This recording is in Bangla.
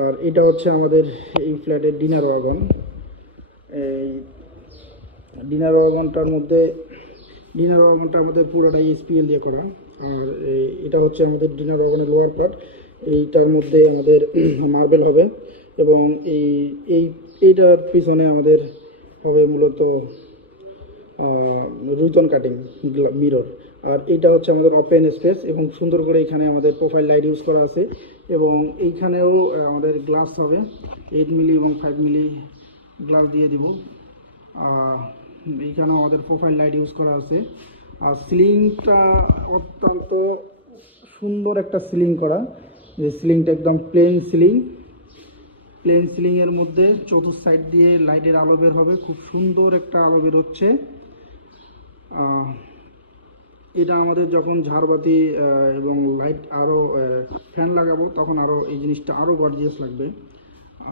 আর এটা হচ্ছে আমাদের এই ফ্ল্যাটের ডিনার ওয়াগন। এই ডিনার ওয়াগনটা আমাদের পুরোটাই এসপিএল দিয়ে করা। আর এটা হচ্ছে আমাদের ডিনার ওয়াগনের লোয়ার পার্ট। এইটার মধ্যে আমাদের মার্বেল হবে এবং এই এই এইটার পিছনে আমাদের হবে মূলত রুইতন কাটিং মিরর। আর এটা হচ্ছে আমাদের ওপেন স্পেস এবং সুন্দর করে এখানে আমাদের প্রোফাইল লাইট ইউজ করা আছে এবং এইখানেও আমাদের গ্লাস হবে 8 মিলি এবং 5 মিলি গ্লাস দিয়ে দিব। এইখানেও আমাদের প্রোফাইল লাইট ইউজ করা আছে। আর সিলিংটা অত্যন্ত সুন্দর একটা সিলিং করা, যে সিলিংটা একদম প্লেন সিলিংয়ের মধ্যে চতুর্থ সাইড দিয়ে লাইটের আলো বের হবে, খুব সুন্দর একটা আলো বের হচ্ছে। এটা আমাদের যখন ঝাড়বাতি এবং লাইট আরও ফ্যান লাগাবো তখন আরও এই জিনিসটা আরও গর্জিয়াস লাগবে।